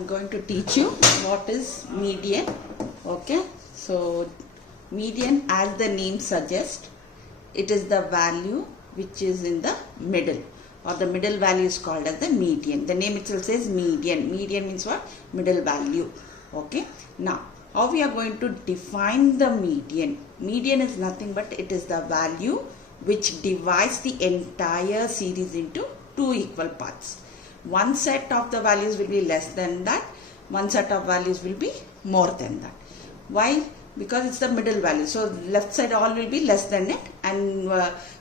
I'm going to teach you what is median. Okay, so median, as the name suggests, it is the value which is in the middle, or the middle value is called as the median. The name itself says median. Median means what? Middle value. Okay, now how we are going to define the median? Median is nothing but it is the value which divides the entire series into two equal parts. One set of the values will be less than that, one set of values will be more than that. Why? Because it's the middle value. So left side all will be less than it, and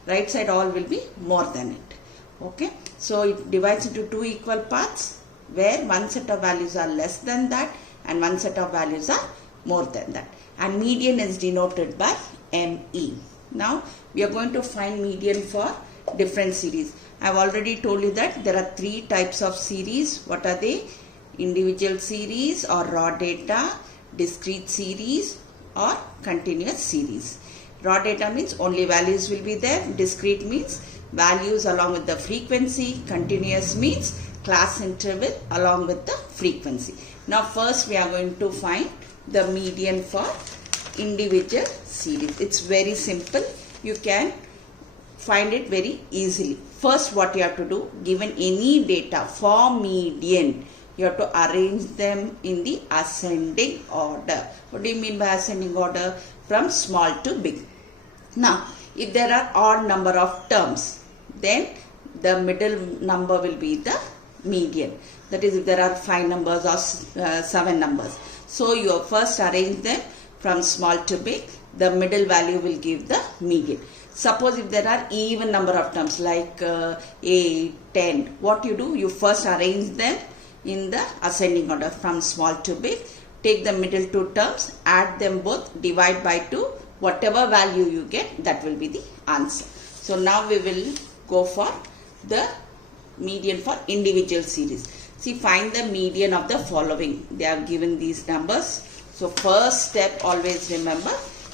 right side all will be more than it. Okay, so it divides into two equal parts where one set of values are less than that and one set of values are more than that, and median is denoted by ME. Now we are going to find median for different series. I have already told you that there are three types of series. What are they? Individual series or raw data, discrete series or continuous series. Raw data means only values will be there. Discrete means values along with the frequency. Continuous means class interval along with the frequency. Now first we are going to find the median for individual series. It's very simple. You can find it very easily. First what you have to do, given any data for median, you have to arrange them in the ascending order. What do you mean by ascending order? From small to big. Now if there are odd number of terms, then the middle number will be the median. That is, if there are 5 numbers or 7 numbers. So you first arrange them from small to big. The middle value will give the median. Suppose if there are even number of terms like 8, 10, what you do? You first arrange them in the ascending order from small to big. Take the middle two terms, add them both, divide by 2. Whatever value you get, that will be the answer. So now we will go for the median for individual series. See, find the median of the following. They are given these numbers. So first step, always remember,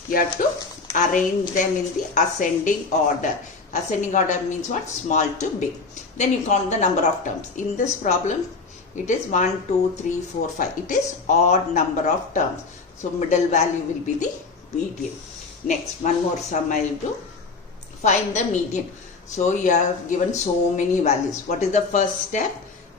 you have to arrange them in the ascending order. Ascending order means what? Small to big. Then you count the number of terms. In this problem, it is 1, 2, 3, 4, 5. It is odd number of terms. So middle value will be the median. Next, one more sum I will do. Find the median. So you have given so many values. What is the first step?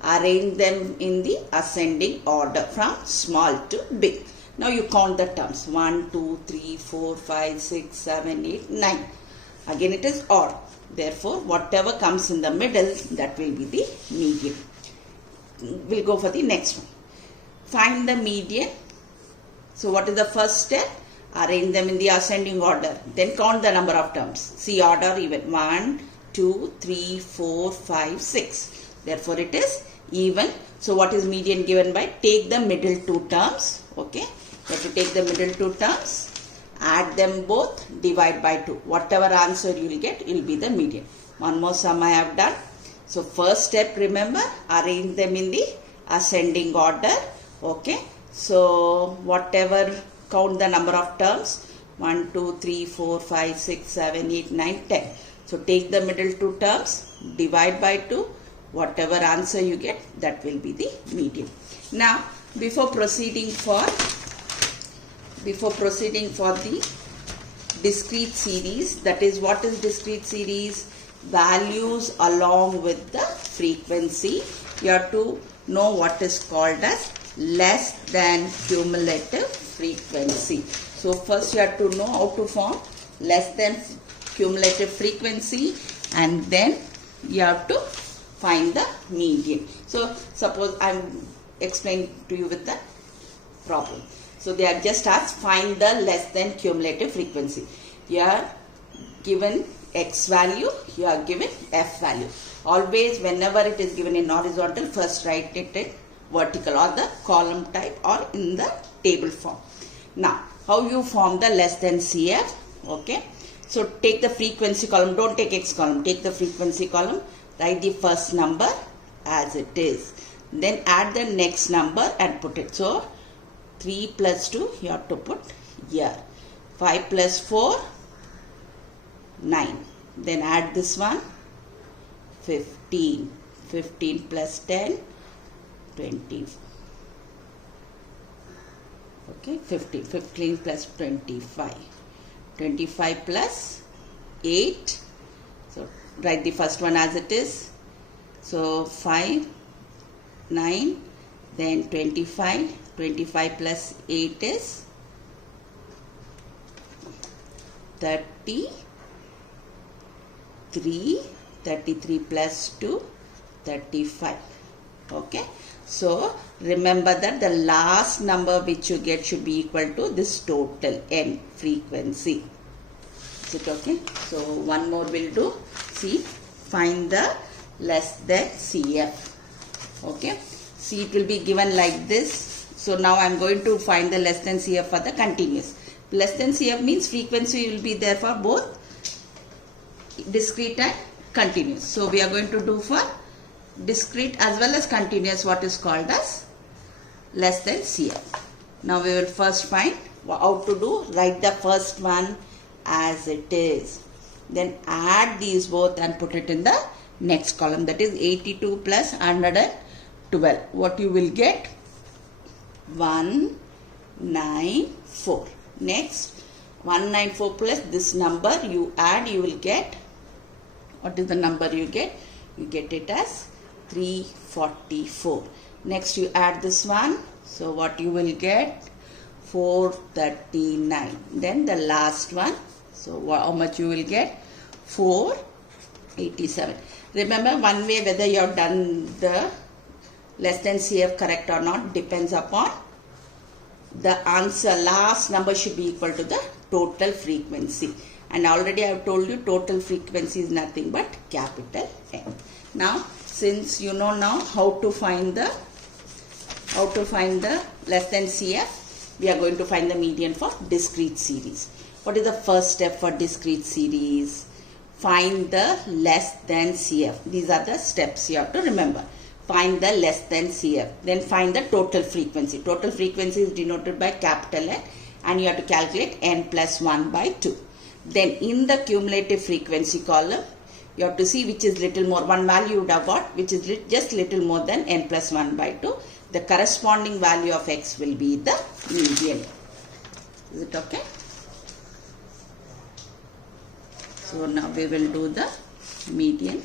Arrange them in the ascending order from small to big. Now you count the terms. 1, 2, 3, 4, 5, 6, 7, 8, 9. Again it is odd. Therefore, whatever comes in the middle, that will be the median. We'll go for the next one. Find the median. So what is the first step? Arrange them in the ascending order. Then count the number of terms. See order even. 1, 2, 3, 4, 5, 6. Therefore it is even. So what is median given by? Take the middle two terms. Okay. You have to take the middle two terms, add them both, divide by 2. Whatever answer you will get, it will be the median. One more sum I have done. So first step, remember, arrange them in the ascending order. Okay. So whatever, count the number of terms. 1, 2, 3, 4, 5, 6, 7, 8, 9, 10. So take the middle two terms, divide by 2. Whatever answer you get, that will be the median. Now, before proceeding for the discrete series, that is, what is discrete series? Values along with the frequency. You have to know what is called as less than cumulative frequency. So first you have to know how to form less than cumulative frequency, and then you have to find the median. So suppose I am explaining to you with the problem. So they are just asked, find the less than cumulative frequency. You are given X value, you are given F value. Always whenever it is given in horizontal, first write it in vertical or the column type or in the table form. Now, how you form the less than CF? Okay. So take the frequency column, don't take X column, take the frequency column, write the first number as it is. Then add the next number and put it. So 3 plus 2 you have to put here. 5 plus 4, 9. Then add this one, 15. 15 plus 10, 20. Okay, 15. 15 plus 25. 25 plus 8. So write the first one as it is. So 5, 9, then 25. 25 plus 8 is 33. 33 plus 2, 35. Okay. So remember that the last number which you get should be equal to this total n frequency. Is it okay? So one more will do. See, find the less than CF. Okay. See, it will be given like this. So now I am going to find the less than CF for the continuous. Less than CF means frequency will be there for both discrete and continuous. So we are going to do for discrete as well as continuous what is called as less than CF. Now we will first find how to do. Write the first one as it is. Then add these both and put it in the next column. That is 82 plus 112. What you will get? 194. Next, 194 plus this number you add, you will get, what is the number you get? You get it as 344. Next you add this one. So what you will get? 439. Then the last one. So how much you will get? 487. Remember, one way whether you have done the less than CF correct or not depends upon the answer. Last number should be equal to the total frequency. And already I have told you total frequency is nothing but capital N. Now, since you know now how to find the less than CF, we are going to find the median for discrete series. What is the first step for discrete series? Find the less than CF. These are the steps you have to remember. Find the less than CF. Then find the total frequency. Total frequency is denoted by capital N and you have to calculate n plus 1 by 2. Then in the cumulative frequency column, you have to see which is little more. One value you would have got which is just little more than n plus 1 by 2. The corresponding value of x will be the median. Is it okay? So now we will do the median.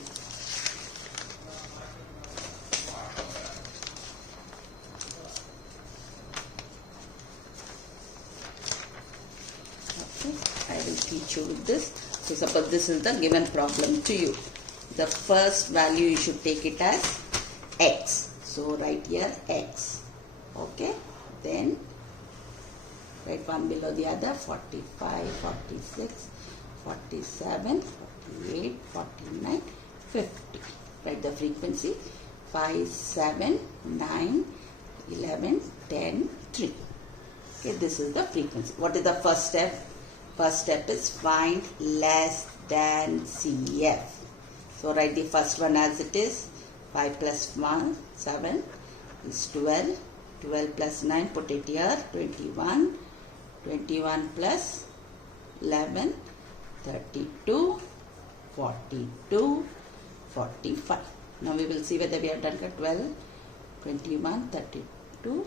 I will teach you with this. So suppose this is the given problem to you. The first value you should take it as x. So write here x. Okay. Then write one below the other. 45, 46, 47, 48, 49, 50. Write the frequency. 5, 7, 9, 11, 10, 3. Okay. This is the frequency. What is the first step? First step is find less than CF. So write the first one as it is. 5 plus 1, 7 is 12. 12 plus 9, put it here, 21. 21 plus 11, 32, 42, 45. Now we will see whether we have done 12, 21, 32,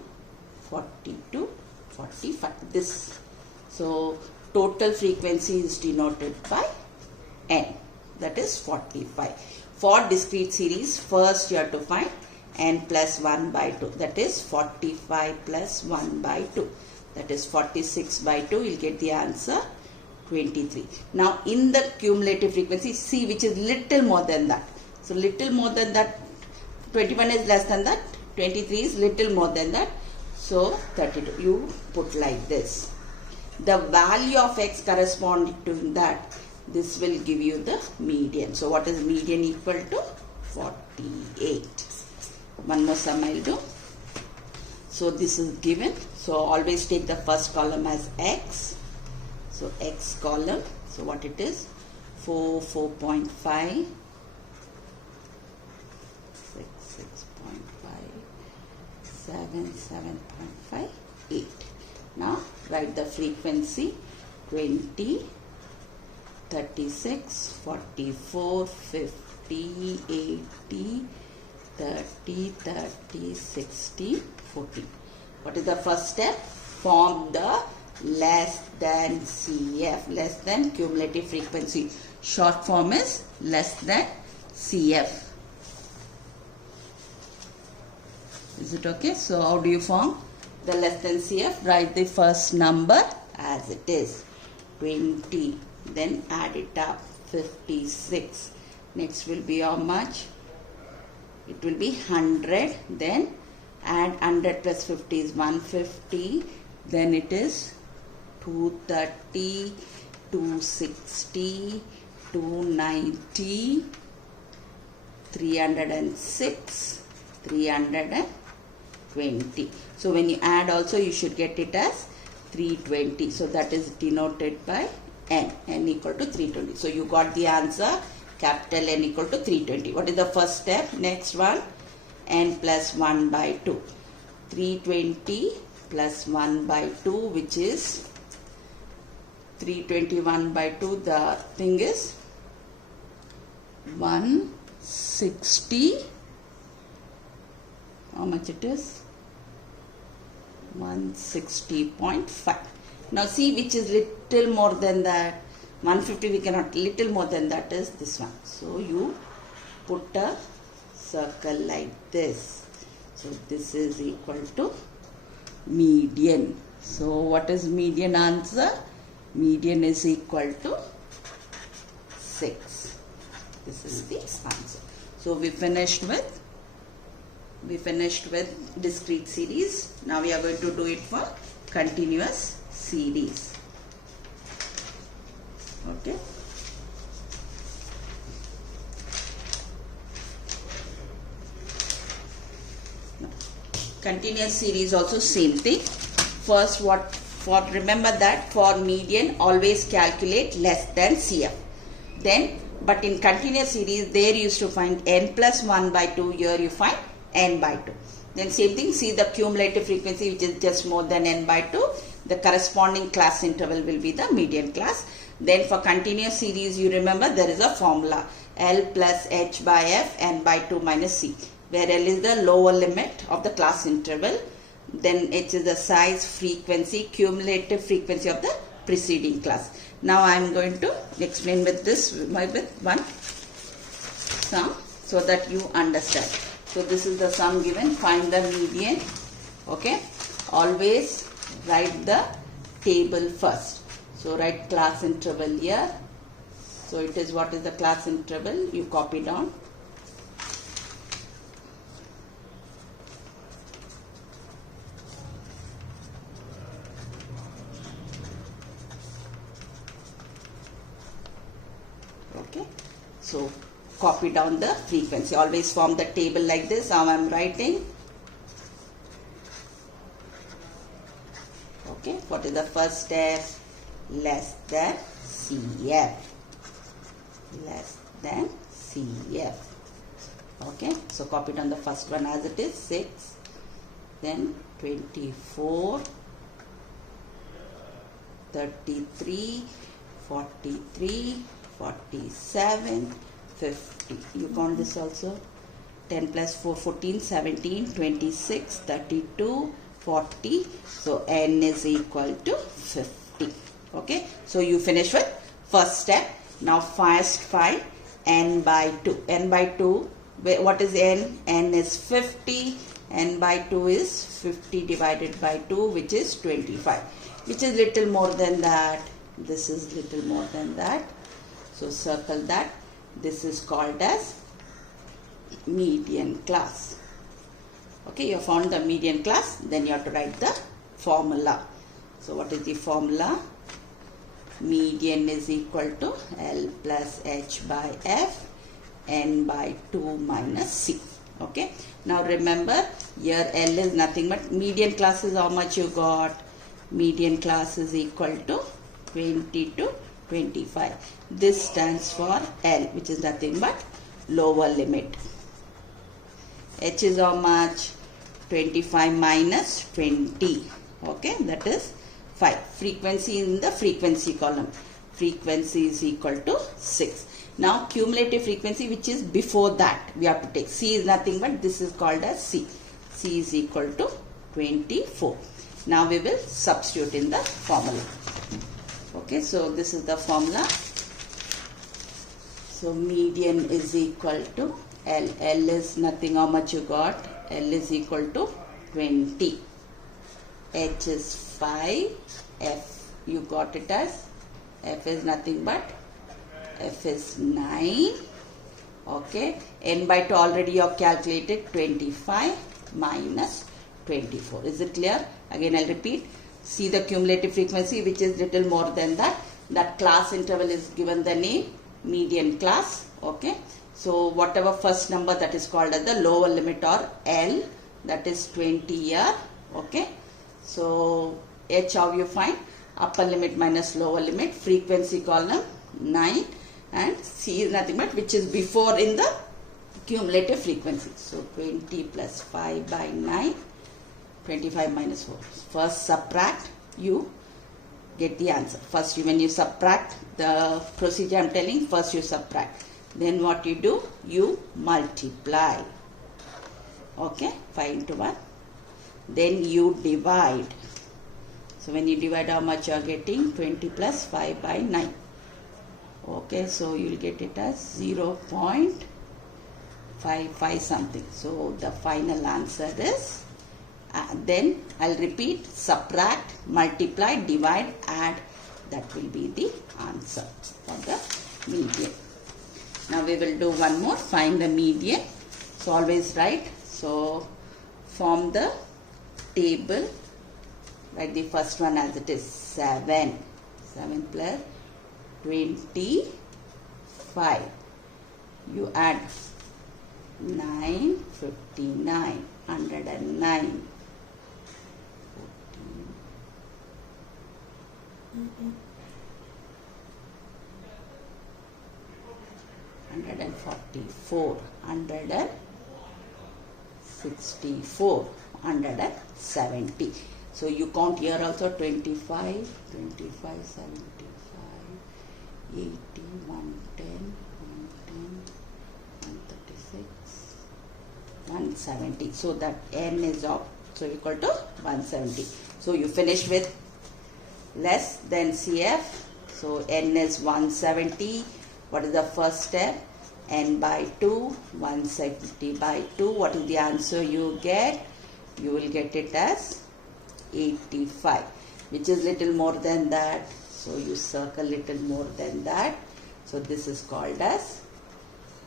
42, 45. This. So total frequency is denoted by n, that is 45. For discrete series, first you have to find n plus 1 by 2, that is 45 plus 1 by 2, that is 46 by 2, you will get the answer 23. Now in the cumulative frequency, see which is little more than that. So little more than that, 21 is less than that, 23 is little more than that, so 32. You put like this. The value of x corresponding to that, this will give you the median. So what is median equal to? 48. One more sum I will do. So this is given. So always take the first column as x. So x column. So what it is? 4, 4.5. 6, 6.5. 7, 7.5. 8. Now write the frequency. 20, 36, 44, 50, 80, 30, 30, 60, 40. What is the first step? form the less than CF, less than cumulative frequency. Short form is less than CF. Is it okay? So how do you form the less than CF? Write the first number as it is, 20. Then add it up, 56. Next will be how much? It will be 100. Then add 100 plus 50 is 150. Then it is 230, 260, 290, 306, 320. So when you add also, you should get it as 320. So that is denoted by n equal to 320. So you got the answer, capital N equal to 320. What is the first step? Next one, n plus 1 by 2. 320 plus 1 by 2, which is 321 by 2. The thing is 160. How much it is? 160.5. Now see which is little more than that. 150 we cannot, little more than that is this one. So you put a circle like this. So this is equal to median. So what is median answer? Median is equal to 6. This is the answer. So we finished with discrete series. Now we are going to do it for continuous series. Okay. Continuous series also same thing. First, remember that for median always calculate less than CF. Then, but in continuous series there you used to find n plus 1 by 2. Here you find n by 2. Then same thing, see the cumulative frequency which is just more than n by 2. The corresponding class interval will be the median class. Then for continuous series, you remember there is a formula, L plus H by F n by 2 minus C, where L is the lower limit of the class interval. Then H is the size, frequency, cumulative frequency of the preceding class. Now I am going to explain with this with one sum so that you understand. So this is the sum given. Find the median. Okay. Always write the table first. So write class interval here. So it is, what is the class interval? You copy down. Okay. So copy down the frequency. Always form the table like this. How I am writing. Okay. What is the first step? Less than CF. Less than CF. Okay. So copy down the first one as it is, 6. Then 24. 33. 43. 47. 50. You count this also. 10 plus 4, 14, 17, 26, 32, 40. So n is equal to 50. Okay. So you finish with first step. Now first find n by 2. N by 2. What is n? N is 50. N by 2 is 50 divided by 2, which is 25. Which is little more than that. This is little more than that. So circle that. This is called as median class. Okay, you have found the median class. Then you have to write the formula. So what is the formula? Median is equal to L plus H by F, n by 2 minus C. Okay. Now remember, here L is nothing but median class is how much you got. Median class is equal to 20 to 25. This stands for L, which is nothing but lower limit. H is how much? 25 minus 20. Okay, that is 5. Frequency in the frequency column. Frequency is equal to 6. Now cumulative frequency, which is before that, we have to take. C is nothing but this is called as C. C is equal to 24. Now we will substitute in the formula. Okay, so this is the formula. So median is equal to L. L is nothing, how much you got? L is equal to 20. H is 5. F, you got it as, F is nothing but, F is 9. Okay, N by 2 already you have calculated, 25 minus 24. Is it clear? Again I'll repeat. See the cumulative frequency which is little more than that. That class interval is given the name median class. Okay, so whatever first number, that is called as the lower limit or L, that is 20 here. Okay, so H, how you find? Upper limit minus lower limit, frequency column 9, and C is nothing but which is before in the cumulative frequency. So 20 plus 5 by 9, 25 minus 4. First subtract, you get the answer. First, when you subtract, the procedure I am telling, first you subtract. Then what you do? You multiply. Okay, 5 into 1. Then you divide. So when you divide, how much you are getting? 20 plus 5 by 9. Okay, so you will get it as 0.55 something. So the final answer is, then I'll repeat, subtract, multiply, divide, add. That will be the answer for the median. Now we will do one more, find the median. So always write. So form the table. Write the first one as it is 7. 7 plus 25. You add 9, 59, 109. 144, 164, 170. So you count here also 25, 75, 80, 110, 136, 170. So that N is of, so equal to 170. So you finish with less than CF. So N is 170. What is the first step? N by 2, 170 by 2. What is the answer you get? You will get it as 85, which is little more than that. So you circle little more than that. So this is called as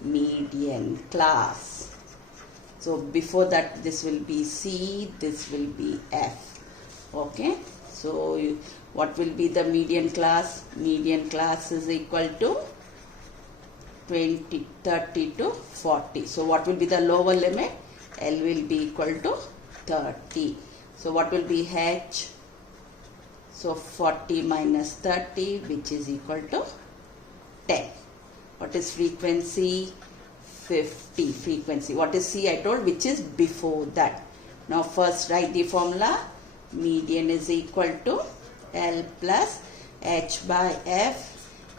median class. So before that, this will be C, this will be F. Okay. So what will be the median class? Median class is equal to 20, 30 to 40. So what will be the lower limit? L will be equal to 30. So what will be H? So 40 minus 30, which is equal to 10. What is frequency? 50 frequency. What is C? I told, which is before that. Now first write the formula. Median is equal to L plus H by F,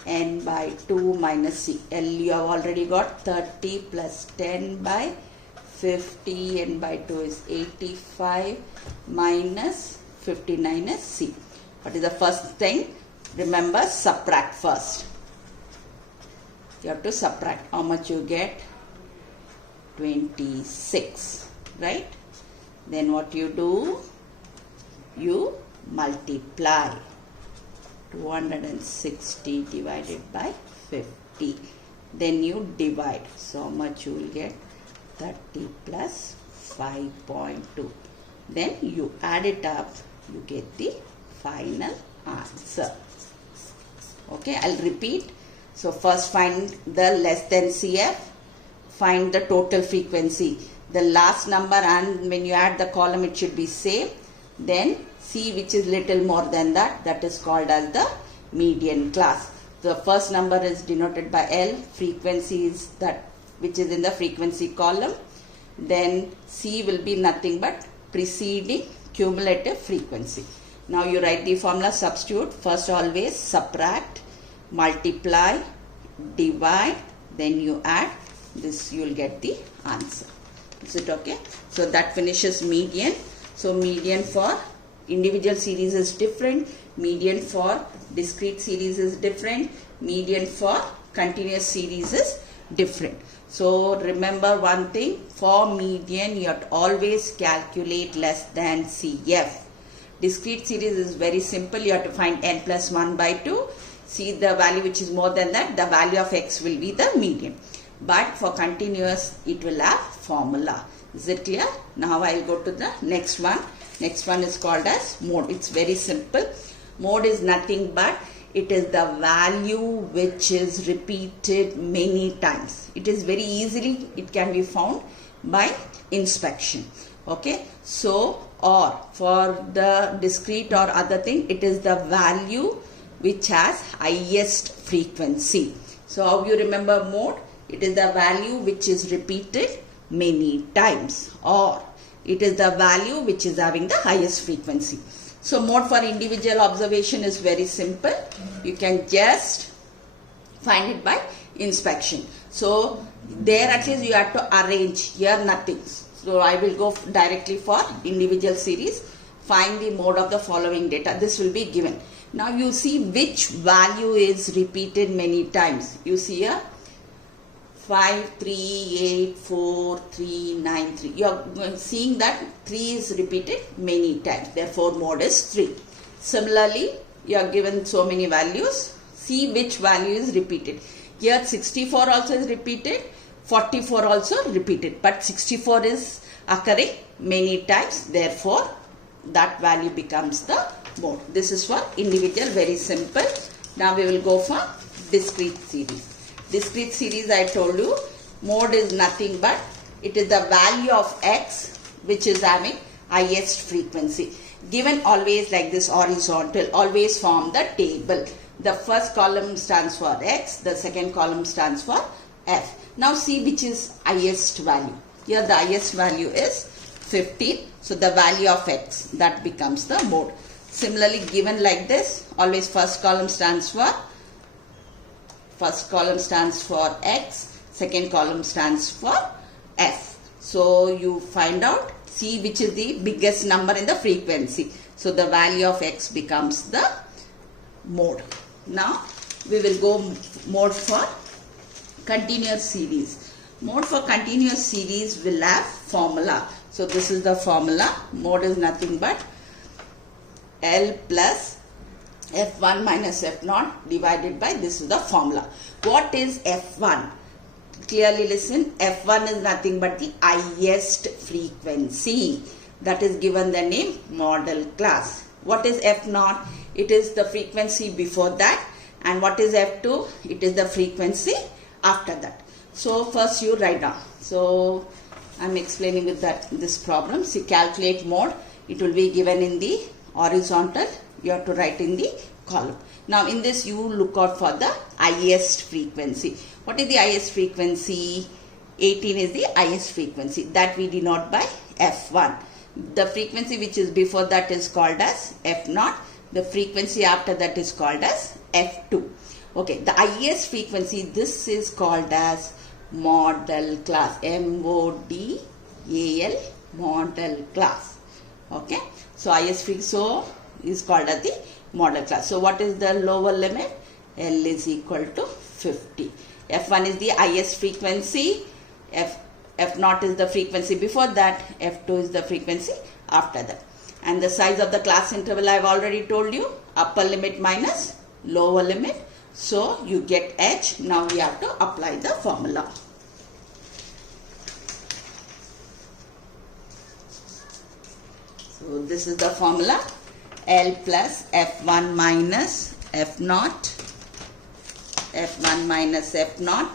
N by 2 minus C. L you have already got 30 plus 10 by 50, N by 2 is 85 minus 59 is C. What is the first thing? Remember, subtract first. You have to subtract. How much you get? 26, right? Then what you do? You multiply. 260 divided by 50. Then you divide. So how much you will get? 30 plus 5.2. Then you add it up. You get the final answer. Okay, I'll repeat. So first find the less than CF. Find the total frequency. The last number, and when you add the column it should be same. Then C, which is little more than that, that is called as the median class. The first number is denoted by L, frequency is that which is in the frequency column. Then C will be nothing but preceding cumulative frequency. Now you write the formula, substitute. First always subtract, multiply, divide, then you add. This you will get the answer. Is it okay? So that finishes median. So median for individual series is different, median for discrete series is different, median for continuous series is different. So remember one thing, for median you have to always calculate less than CF. Discrete series is very simple, you have to find n plus 1 by 2. See the value which is more than that, the value of x will be the median. But for continuous, it will have formula. Is it clear? Now I will go to the next one. Next one is called as mode. It's very simple. Mode is nothing but it is the value which is repeated many times. It is very easily, it can be found by inspection. Okay. So, or for the discrete or other thing, it is the value which has highest frequency. So, how you remember mode? It is the value which is repeated many times, or it is the value which is having the highest frequency. So, mode for individual observation is very simple. You can just find it by inspection. So, there at least you have to arrange, here nothing. So, I will go directly for individual series. Find the mode of the following data. This will be given. Now, you see which value is repeated many times. You see here 5, 3, 8, 4, 3, 9, 3. You are seeing that 3 is repeated many times. Therefore, mode is 3. Similarly, you are given so many values. See which value is repeated. Here 64 also is repeated. 44 also repeated. But 64 is occurring many times. Therefore, that value becomes the mode. This is for individual, very simple. Now we will go for discrete series. Discrete series, I told you, mode is nothing but it is the value of x which is having highest frequency. Given always like this horizontal, always form the table. The first column stands for x, the second column stands for f. Now see which is highest value. Here the highest value is 15. So the value of x, that becomes the mode. Similarly, given like this, always first column stands for x, second column stands for f. So you find out, see which is the biggest number in the frequency. So the value of x becomes the mode. Now we will go mode for continuous series. Mode for continuous series will have formula. So this is the formula. Mode is nothing but L plus F1 minus F0 divided by, this is the formula. What is F1? Clearly listen, F1 is nothing but the highest frequency. That is given the name model class. What is F0? It is the frequency before that. And what is F2? It is the frequency after that. So first you write down. So I am explaining with this problem. See, calculate mode. It will be given in the horizontal. You have to write in the column. Now in this you look out for the highest frequency. What is the highest frequency? 18 is the highest frequency. That we denote by F1. The frequency which is before that is called as F0. The frequency after that is called as F2. Okay, the highest frequency, this is called as model class. MODAL, model class. Okay, so highest frequency is called as the model class. So what is the lower limit? L is equal to 50. F1 is the highest frequency. F0 is the frequency before that. F2 is the frequency after that. And the size of the class interval I have already told you. Upper limit minus lower limit. So you get H. Now we have to apply the formula. So this is the formula. L plus F1 minus F0. F1 minus F0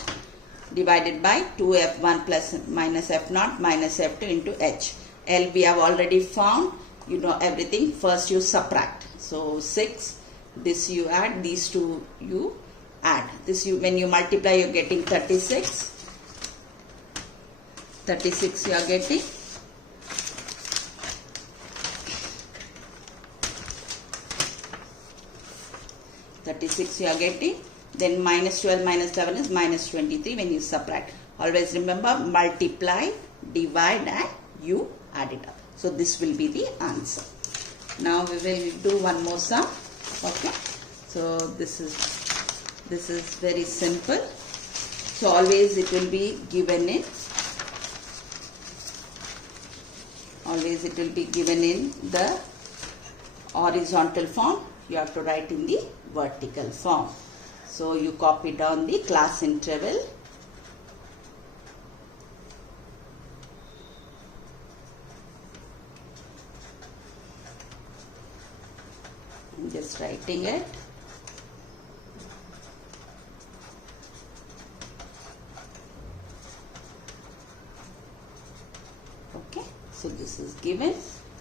divided by 2F1 plus minus F0 minus F2 into H. L we have already found. You know everything. First you subtract. So 6. This you add. These two you add. This you, when you multiply, you are getting 36. 36 you are getting. 36 you are getting. Then minus 12 minus 7 is minus 23 when you subtract. Always remember, multiply, divide and you add it up. So this will be the answer. Now we will do one more sum. Okay. So this is very simple. So always it will be given in. Always it will be given in the horizontal form. You have to write in the vertical form. So you copy down the class interval. I'm just writing it. Okay, so this is given.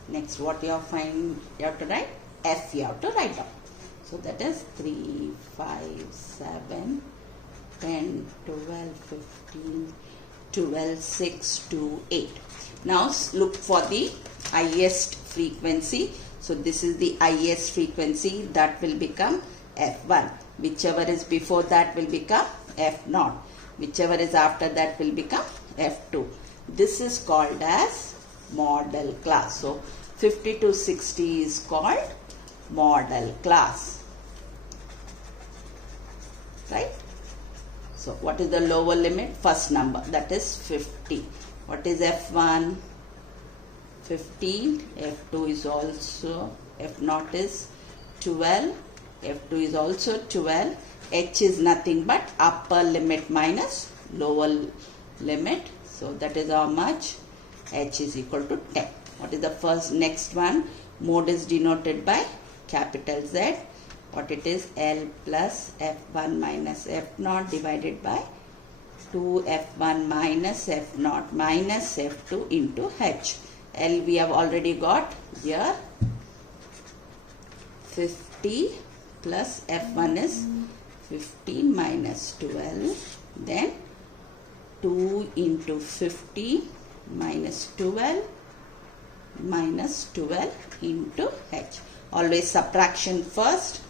Next, what you have to write? F you have to write down. So that is 3, 5, 7, 10, 12, 15, 12, 6, 2, 8. Now look for the highest frequency. So this is the highest frequency, that will become F1. Whichever is before that will become F0. Whichever is after that will become F2. This is called as model class. So 50 to 60 is called model class. Right? So what is the lower limit? First number, that is 50. What is F1? 15. F2 is also, F0 is 12. F2 is also 12. H is nothing but upper limit minus lower limit. So that is how much? H is equal to 10. What is the next one? Mode is denoted by capital Z. What it is? L plus F1 minus F0 divided by 2F1 minus F0 minus F2 into H. L we have already got here. 50 plus F1 is 15 minus 12. Then 2 into 50 minus 12 into H. Always subtraction first.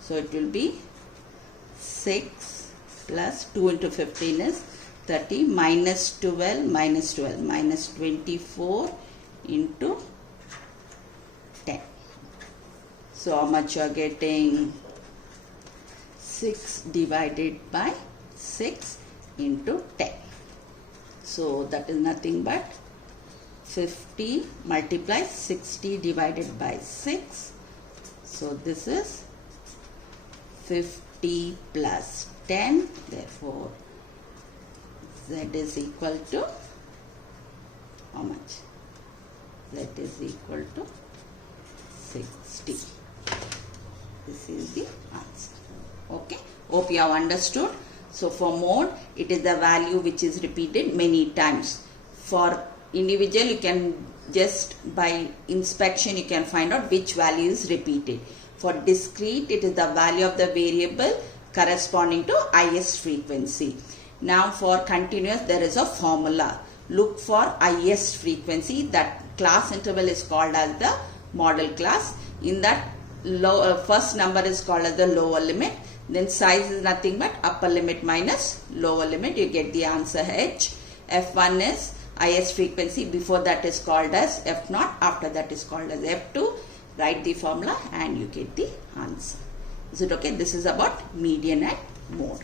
So it will be 6 plus 2 into 15 is 30 minus 12 minus 24 into 10. So how much you are getting? 6 divided by 6 into 10. So that is nothing but 50 multiplied 60 divided by 6. So this is 50 plus 10. Therefore Z is equal to how much? Z is equal to 60. This is the answer. Okay. Hope you have understood. So for mode, it is the value which is repeated many times. For individual, you can just by inspection you can find out which value is repeated. For discrete, it is the value of the variable corresponding to highest frequency. Now for continuous, there is a formula. Look for highest frequency. That class interval is called as the model class. In that first number is called as the lower limit. Then size is nothing but upper limit minus lower limit. You get the answer H. F1 is highest frequency. Before that is called as F0. After that is called as F2. Write the formula and you get the answer. Is it okay? This is about median and mode.